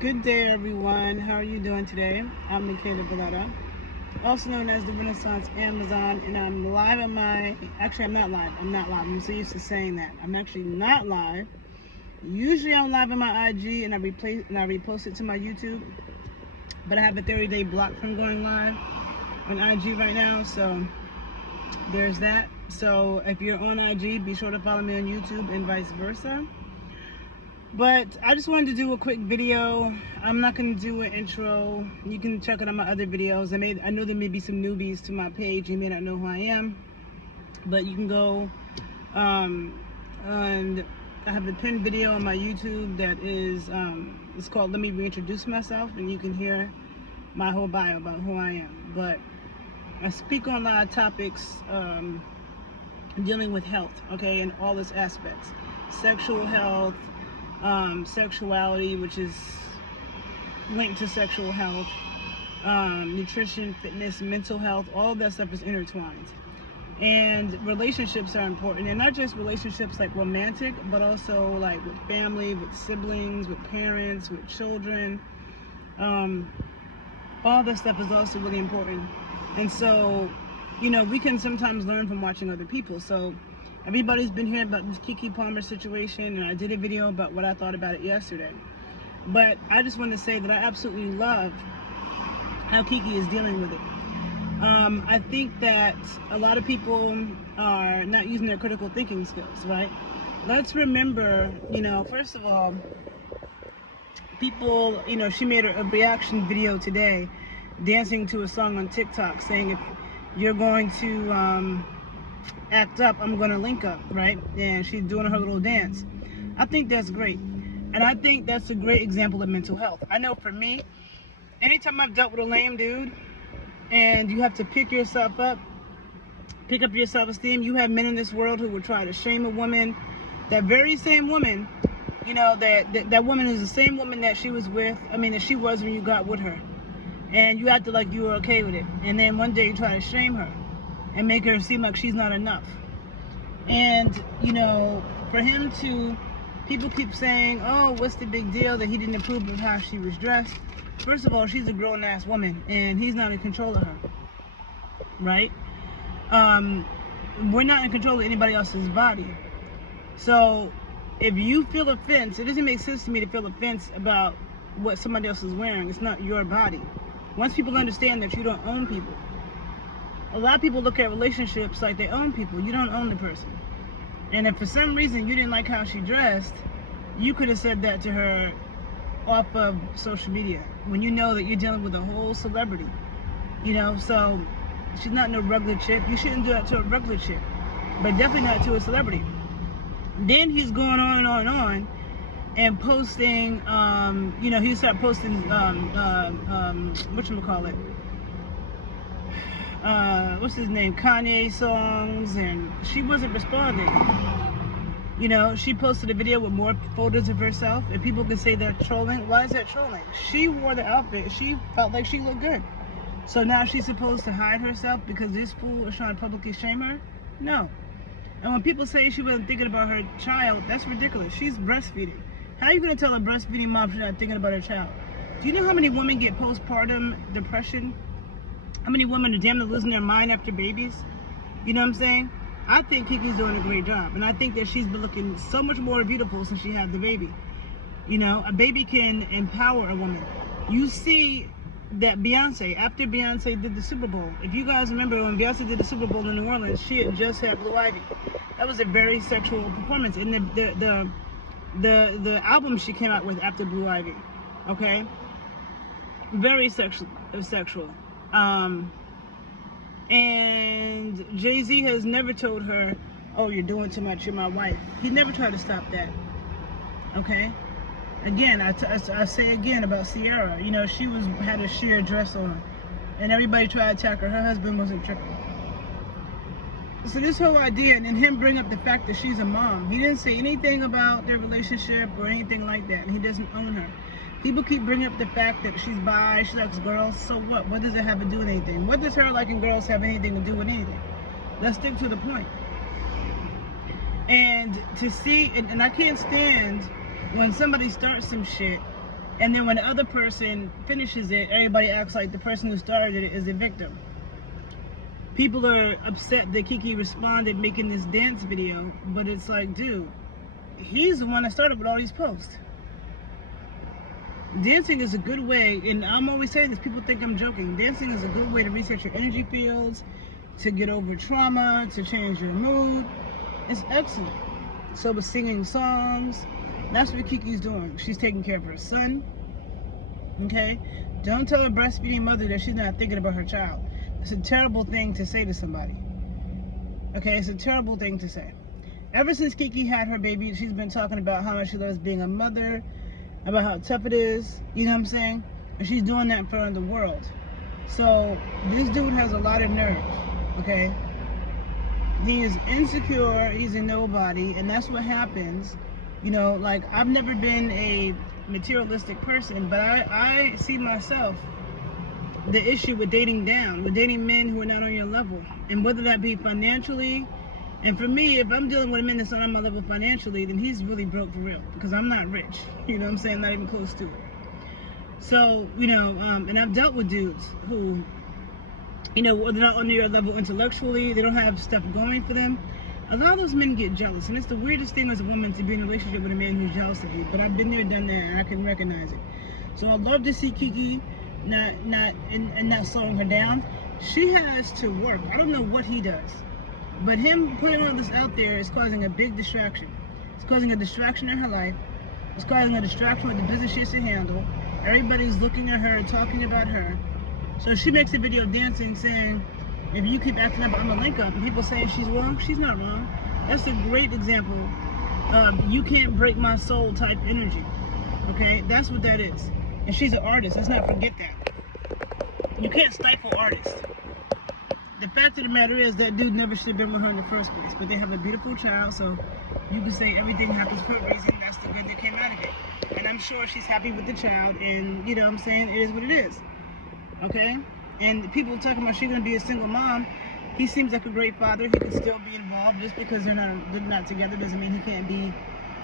Good day, everyone. How are you doing today? I'm Michaela Valletta, also known as the Renaissance Amazon, and I'm live on my. Actually, I'm not live. I'm so used to saying that. I'm actually not live. Usually, I'm live on my IG and I repost it to my YouTube, but I have a 30-day block from going live on IG right now. So there's that. So if you're on IG, be sure to follow me on YouTube and vice versa. But I just wanted to do a quick video. I'm not going to do an intro. You can check it on my other videos. I know there may be some newbies to my page. You may not know who I am, but you can go and I have a pinned video on my YouTube that is it's called "Let Me Reintroduce Myself," and you can hear my whole bio about who I am. But I speak on a lot of topics dealing with health, okay, in all its aspects: sexual health, sexuality, which is linked to sexual health, nutrition, fitness, mental health. All of that stuff is intertwined. And relationships are important, and not just relationships like romantic, but also like with family, with siblings, with parents, with children. All that stuff is also really important. And so, we can sometimes learn from watching other people. So everybody's been hearing about this Keke Palmer situation, and I did a video about what I thought about it yesterday. But I just want to say that I absolutely love how Keke is dealing with it. I think that a lot of people are not using their critical thinking skills, right? Let's remember, first of all, people, she made a reaction video today dancing to a song on TikTok saying, if you're going to act up, I'm going to link up, right? And she's doing her little dance. I think that's great. And I think that's a great example of mental health. I know for me, anytime I've dealt with a lame dude and you have to pick yourself up, pick up your self-esteem, you have men in this world who will try to shame a woman. That very same woman, that woman is the same woman that she was with, that she was when you got with her. And you acted like you were okay with it. And then one day you try to shame her and make her seem like she's not enough. And, for him to, people keep saying, oh, what's the big deal that he didn't approve of how she was dressed? First of all, she's a grown-ass woman, and he's not in control of her, right? We're not in control of anybody else's body. So if you feel offense, it doesn't make sense to me to feel offense about what somebody else is wearing. It's not your body. Once people understand that you don't own people, a lot of people look at relationships like they own people. You don't own the person. And if for some reason you didn't like how she dressed, you could have said that to her off of social media when you know that you're dealing with a whole celebrity. So she's not no regular chick. You shouldn't do that to a regular chick, but definitely not to a celebrity. Then he's going on and on and on and posting, he started posting, whatchamacallit, what's his name, Kanye songs, and she wasn't responding. She posted a video with more photos of herself, and people can say they're trolling. Why is that trolling? She wore the outfit. She felt like she looked good. So now she's supposed to hide herself because this fool is trying to publicly shame her? No. And when people say she wasn't thinking about her child, that's ridiculous. She's breastfeeding. How are you going to tell a breastfeeding mom she's not thinking about her child? Do you know how many women get postpartum depression? How many women are damn near losing their mind after babies? You know what I'm saying? I think Keke's doing a great job. And I think that she's been looking so much more beautiful since she had the baby. A baby can empower a woman. You see that Beyonce, after Beyonce did the Super Bowl, if you guys remember when Beyonce did the Super Bowl in New Orleans, she had just had Blue Ivy. That was a very sexual performance. And the album she came out with after Blue Ivy, okay, very sexual. And Jay-Z has never told her, oh, you're doing too much, you're my wife. He never tried to stop that, okay? Again, I say again about Ciara, she had a sheer dress on, and everybody tried to attack her. Her husband wasn't tripping. So this whole idea, and then him bring up the fact that she's a mom, he didn't say anything about their relationship or anything like that, and he doesn't own her. People keep bringing up the fact that she's bi, she likes girls. So what? What does it have to do with anything? What does her liking girls have anything to do with anything? Let's stick to the point. And to see, and I can't stand when somebody starts some shit And then when the other person finishes it, everybody acts like the person who started it is the victim. People are upset that Keke responded making this dance video, but it's like, dude, he's the one that started with all these posts. Dancing is a good way, and I'm always saying this, people think I'm joking. Dancing is a good way to reset your energy fields, to get over trauma, to change your mood. It's excellent. So with singing songs, that's what Keke's doing. She's taking care of her son. Okay? Don't tell a breastfeeding mother that she's not thinking about her child. It's a terrible thing to say to somebody. Okay? It's a terrible thing to say. Ever since Keke had her baby, she's been talking about how much she loves being a mother, about how tough it is, you know what I'm saying? And she's doing that in front of the world. So this dude has a lot of nerve, okay? He is insecure, he's a nobody, and that's what happens. You know, like, I've never been a materialistic person, but I see myself the issue with dating down, with dating men who are not on your level. And whether that be financially, and for me, if I'm dealing with a man that's not on my level financially, then he's really broke for real, because I'm not rich, you know what I'm saying, not even close to it. So, you know, and I've dealt with dudes who, you know, they're not on your level intellectually, they don't have stuff going for them. A lot of those men get jealous, and it's the weirdest thing as a woman to be in a relationship with a man who's jealous of you, but I've been there, done that, and I can recognize it. So I'd love to see Keke not slowing her down. She has to work. I don't know what he does, but him putting all this out there is causing a big distraction. It's causing a distraction in her life. It's causing a distraction with the business she has to handle. Everybody's looking at her, talking about her. So she makes a video dancing saying, if you keep acting up, I'm gonna link up. And people saying she's wrong. She's not wrong. That's a great example of you can't break my soul type energy. Okay, that's what that is. And she's an artist. Let's not forget that. You can't stifle artists. The fact of the matter is that dude never should have been with her in the first place. But they have a beautiful child, so you can say everything happens for a reason. That's the good that came out of it. And I'm sure she's happy with the child, and you know what I'm saying, it is what it is. Okay? And people talking about she's gonna be a single mom. He seems like a great father. He could still be involved. Just because they're not together doesn't mean he can't be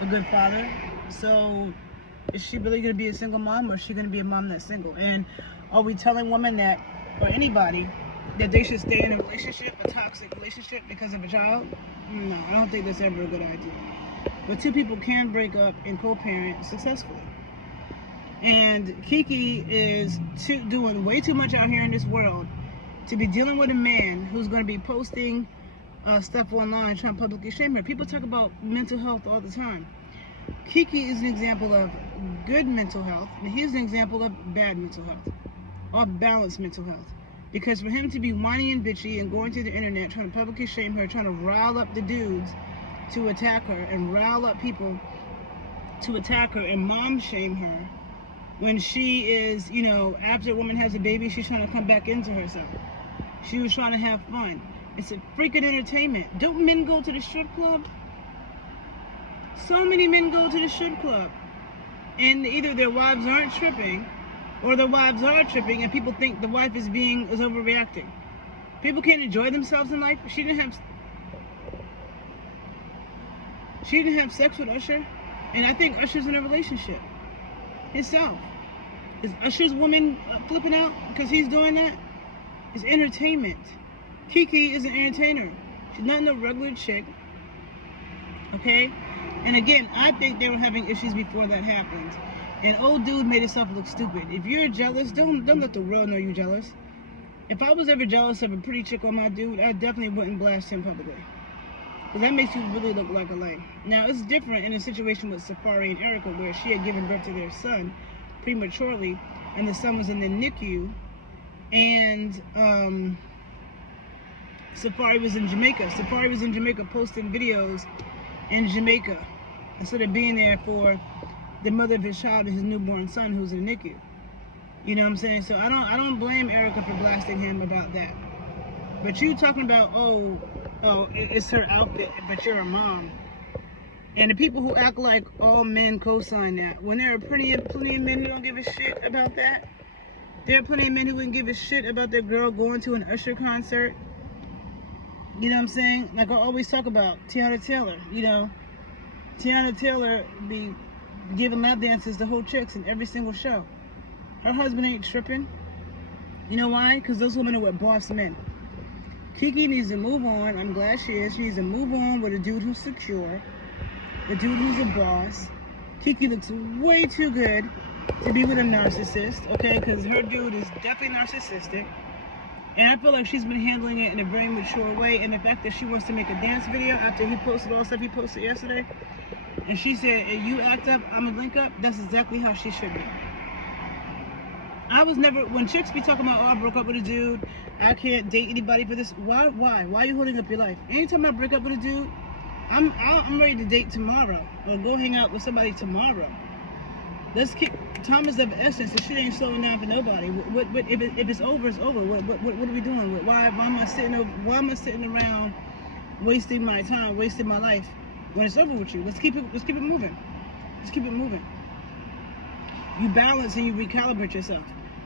a good father. So is she really gonna be a single mom, or is she gonna be a mom that's single? And are we telling women that, or anybody, that they should stay in a relationship, a toxic relationship, because of a child? No, I don't think that's ever a good idea. But two people can break up and co-parent successfully. And Keke is doing way too much out here in this world to be dealing with a man who's going to be posting stuff online trying to publicly shame her. People talk about mental health all the time. Keke is an example of good mental health, and he's an example of bad mental health, or balanced mental health. Because for him to be whiny and bitchy and going to the internet trying to publicly shame her, trying to rile up the dudes to attack her, and rile up people to attack her and mom shame her, when she is, you know, after a woman has a baby, she's trying to come back into herself. She was trying to have fun. It's a freaking entertainment. Don't men go to the strip club? So many men go to the strip club, and either their wives aren't tripping, or their wives are tripping, and people think the wife is overreacting. People can't enjoy themselves in life. She didn't have sex with Usher, and I think Usher's in a relationship himself. Is Usher's woman flipping out because he's doing that? It's entertainment. Keke is an entertainer. She's not no regular chick. Okay? And again, I think they were having issues before that happened. And old dude made himself look stupid. If you're jealous, don't let the world know you're jealous. If I was ever jealous of a pretty chick on my dude, I definitely wouldn't blast him publicly. Because that makes you really look like a lame. Now, it's different in a situation with Safari and Erica, where she had given birth to their son prematurely, and the son was in the NICU, and Safari was in Jamaica. Safari was in Jamaica posting videos in Jamaica instead of being there for the mother of his child and his newborn son who's in the NICU. You know what I'm saying? So I don't blame Erica for blasting him about that. But you talking about, oh, it's her outfit, but you're a mom. And the people who act like all men co-sign that, when there are plenty of men who don't give a shit about that. There are plenty of men who wouldn't give a shit about their girl going to an Usher concert. You know what I'm saying? Like I always talk about Tiana Taylor, you know. Tiana Taylor be giving lap dances to whole chicks in every single show. Her husband ain't tripping. You know why? Because those women are with boss men. Keke needs to move on. I'm glad she is. She needs to move on with a dude who's secure, a dude who's a boss. Keke looks way too good to be with a narcissist, okay? Because her dude is definitely narcissistic. And I feel like she's been handling it in a very mature way. And the fact that she wants to make a dance video after he posted all the stuff he posted yesterday, and she said, if you act up, I'm gonna link up, that's exactly how she should be. I was never, when chicks be talking about, oh, I broke up with a dude, I can't date anybody for this. Why are you holding up your life? Anytime I break up with a dude, I'm ready to date tomorrow or go hang out with somebody tomorrow. Let's keep, time is of essence. The shit ain't slowing down for nobody. If it's over, it's over. What are we doing? Why am I sitting around wasting my time, wasting my life when it's over with you? Let's keep it moving. Let's keep it moving. You balance and you recalibrate yourself.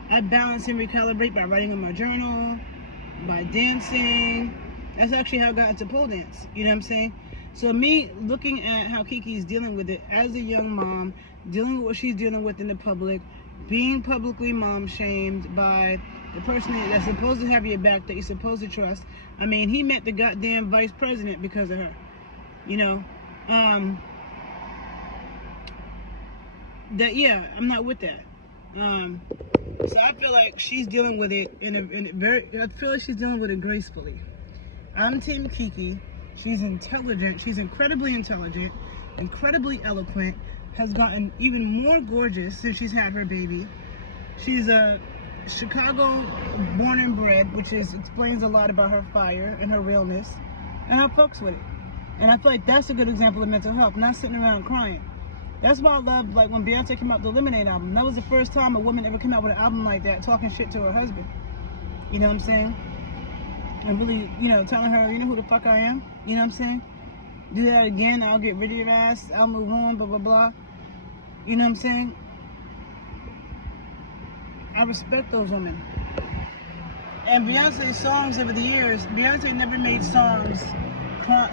I balance and recalibrate by writing in my journal, by dancing. That's actually how I got into pole dance. You know what I'm saying? So me looking at how Keke is dealing with it as a young mom, dealing with what she's dealing with in the public, being publicly mom shamed by the person that's supposed to have your back, that you're supposed to trust. I mean, he met the goddamn vice president because of her. You know? I'm not with that. So I feel like she's dealing with it I feel like she's dealing with it gracefully. I'm Team Keke. She's intelligent. She's incredibly intelligent, incredibly eloquent, has gotten even more gorgeous since she's had her baby. She's a Chicago born and bred, which explains a lot about her fire and her realness. And I fucks with it. And I feel like that's a good example of mental health, not sitting around crying. That's why I love, like, when Beyonce came out with the Lemonade album. That was the first time a woman ever came out with an album like that, talking shit to her husband. You know what I'm saying? And really, you know, telling her, you know who the fuck I am? You know what I'm saying? Do that again, I'll get rid of your ass, I'll move on, blah, blah, blah. You know what I'm saying? I respect those women. And Beyonce's songs over the years, Beyonce never made songs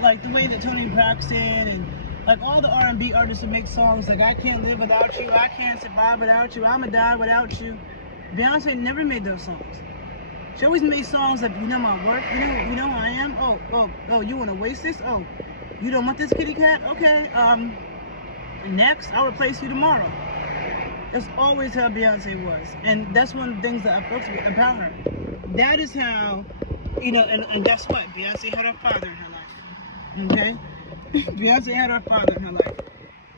like the way that Toni Braxton and like all the R&B artists who make songs like I can't live without you, I can't survive without you, I'ma die without you. Beyonce never made those songs. She always made songs like, you know my work, you know who I am? Oh, you wanna waste this? Oh, you don't want this kitty cat? Okay, next, I'll replace you tomorrow. That's always how Beyonce was. And that's one of the things that I felt about her. That is how, you know, and guess what? Beyonce had her father in her life. Okay? Beyonce had her father in her life.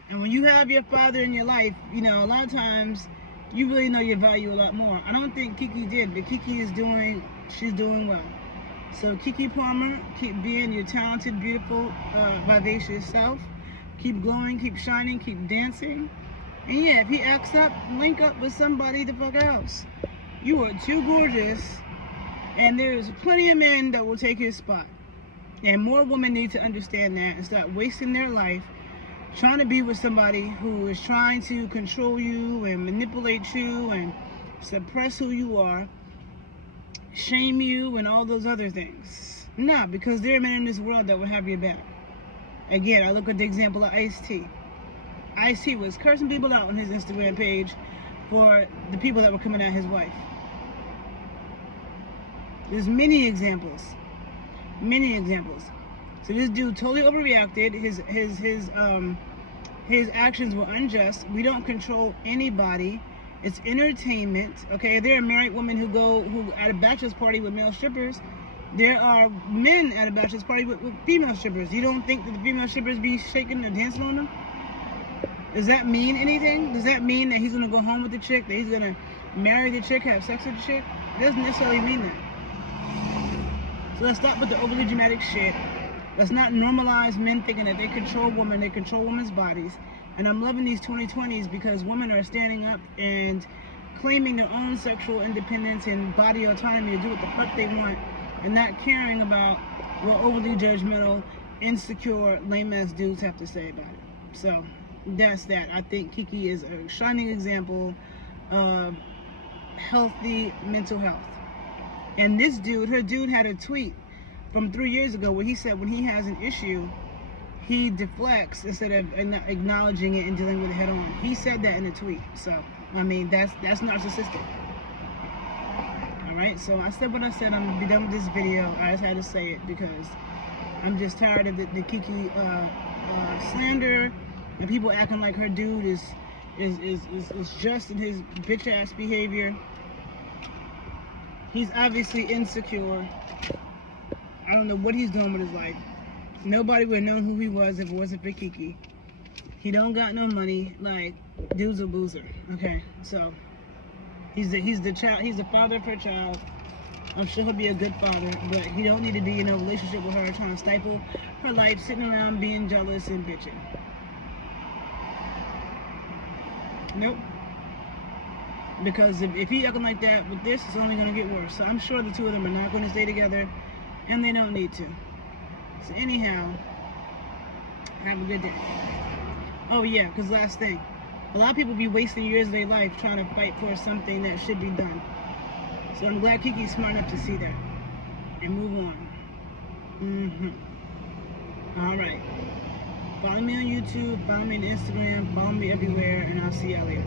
And when you have your father in your life, you know, a lot of times you really know your value a lot more. I don't think Keke did, but Keke is she's doing well. So Keke Palmer, keep being your talented, beautiful, vivacious self. Keep glowing, keep shining, keep dancing. And yeah, if he acts up, link up with somebody the fuck else. You are too gorgeous, and there's plenty of men that will take his spot. And more women need to understand that and stop wasting their life trying to be with somebody who is trying to control you and manipulate you and suppress who you are, shame you, and all those other things. Nah, because there are men in this world that will have your back. Again, I look at the example of Ice-T. Ice-T was cursing people out on his Instagram page for the people that were coming at his wife. There's many examples. Many examples. So this dude totally overreacted. His actions were unjust. We don't control anybody. It's entertainment. Okay, there are married women who at a bachelor's party with male strippers. There are men at a bachelor's party with female strippers. You don't think that the female strippers be shaking and dancing on them? Does that mean anything? Does that mean that he's gonna go home with the chick? That he's gonna marry the chick, have sex with the chick? It doesn't necessarily mean that. So let's stop with the overly dramatic shit. Let's not normalize men thinking that they control women, they control women's bodies. And I'm loving these 2020s because women are standing up and claiming their own sexual independence and body autonomy to do what the fuck they want and not caring about what overly judgmental, insecure, lame-ass dudes have to say about it. So that's that. I think Keke is a shining example of healthy mental health. And this dude, her dude had a tweet from 3 years ago where he said when he has an issue, he deflects instead of acknowledging it and dealing with it head on. He said that in a tweet. So, I mean, that's narcissistic. Alright, so I said what I said. I'm going to be done with this video. I just had to say it because I'm just tired of the Keke slander and people acting like her dude is just in his bitch ass behavior. He's obviously insecure. I don't know what he's doing with his life. Nobody would have known who he was if it wasn't for Keke. He don't got no money. Like, dude's a loser. Okay, so he's the father of her child. I'm sure he'll be a good father, but he don't need to be in a relationship with her trying to stifle her life, sitting around being jealous and bitching. Nope. Because if he acting like that with this, it's only going to get worse. So I'm sure the two of them are not going to stay together, and they don't need to. So anyhow, have a good day. Oh yeah, because last thing. A lot of people be wasting years of their life trying to fight for something that should be done. So I'm glad Keke's smart enough to see that and move on. Alright. Follow me on YouTube, follow me on Instagram, follow me everywhere, and I'll see y'all later.